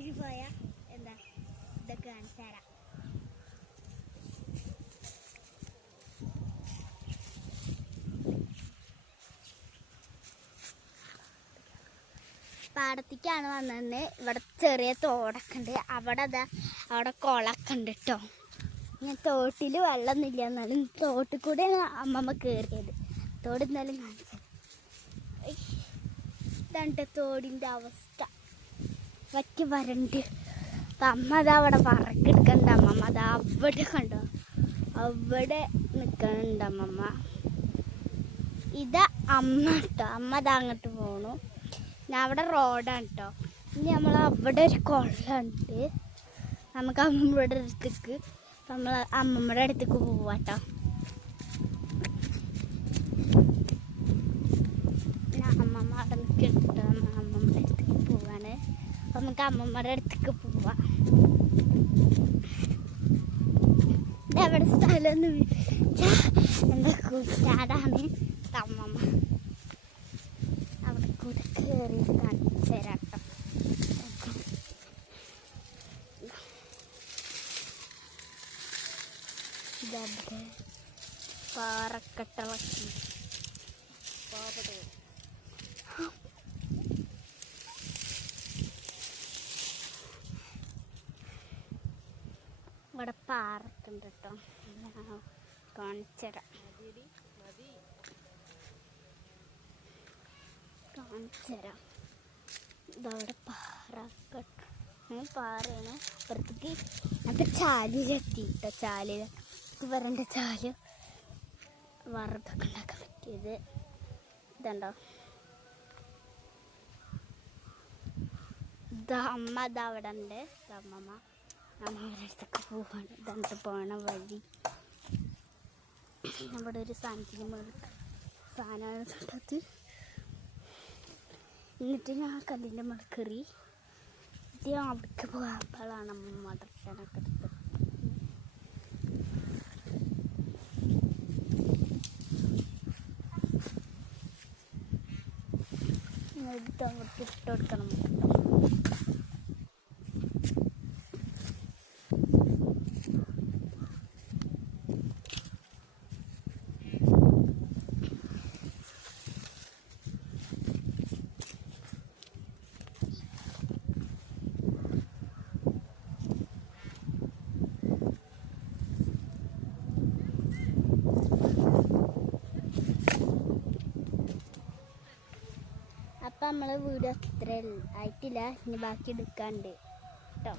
പാടത്തേക്ക് പോയ എന്താ ഇതൊക്കെ കാണിച്ചു തരാം. പാടത്തേക്കാണ് വന്നത്. ഇവിടെ ചെറിയ തോടൊക്കെ ഉണ്ട്. അവിടെ കുളമൊക്കെ ഉണ്ട് കേട്ടോ. ഞാൻ തോട്ടിൽ വെള്ളമൊന്നുമില്ല, എന്നാലും തോട്ടിൽ കൂടെയാണ് അമ്മമ്മ കയറിയത്. തോട് എന്നാലും കാണിച്ചത് ഇതാണ് തോടിൻ്റെ അവസ്ഥ. വറ്റി വരണ്ട്. അപ്പം അമ്മ അതാ അവിടെ വറക്കെടുക്കണ്ട. അമ്മമ്മ അതാ അവിടെ കണ്ടോ, അവിടെ നിൽക്കണുണ്ട് അമ്മമ്മ. ഇതാ അമ്മ കേട്ടോ. അമ്മ അതാ അങ്ങോട്ട് പോണു. ഞാൻ അവിടെ റോഡാണ് കേട്ടോ. ഇനി നമ്മൾ അവിടെ ഒരു കുളമുണ്ട്. നമുക്ക് അമ്മമ്മയുടെ അടുത്തേക്ക് അമ്മമ്മയുടെ അടുത്തേക്ക് പോവാട്ടോ. അമ്മമ്മ അവിടെ നിൽക്കിട്ടോ. അമ്മമ്മയുടെ അടുത്തേക്ക് പോവാണ്. അപ്പം നമുക്ക് അമ്മമ്മയുടെ അടുത്തേക്ക് പോവാം. ഇതവിടെ സ്ഥലമൊന്നും എന്താ കുറ്റാടാണ് അമ്മമ്മ. അവിടെ കൂടെ കയറി കാണിച്ചു തരാം കേട്ടോ. ഇതവിടെ പാറക്കെട്ടളക്കി ഇവിടെ പാറക്കുണ്ട് കേട്ടോ. കാണിച്ചുതരാം. ഇതവിടെ പാറയാണ്. അപ്പുറത്തേക്ക് അത് ചാലിലെത്തിട്ടോ. ചാലിലേക്ക് വരേണ്ട ചാല് വറുതൊക്കെ ഉണ്ടാക്കാൻ പറ്റിയത് ഇതുണ്ടോ. അമ്മ ഇത് അവിടെ ഉണ്ട്. അമ്മമ്മ അമ്മയുടെ അടുത്തൊക്കെ പോവാണ്. ഇതണ്ട് പോണ വഴി. അവിടെ ഒരു സാധനത്തിന് സാധനമാണ് കണ്ടത്. എന്നിട്ട് ഞാൻ കല്ലിൻ്റെ മുകളിൽ കയറി. ഇത് അവിടേക്ക് പോകുമ്പോഴാണ് അമ്മ ഡ്രസ്സനൊക്കെ എടുത്തത്. ഇത് അങ്ങോട്ട് ഇട്ട് കൊടുക്കണം. അപ്പം നമ്മളെ വീഡിയോ അത്ര ആയിട്ടില്ല. ഇനി ബാക്കി എടുക്കാണ്ട് കേട്ടോ.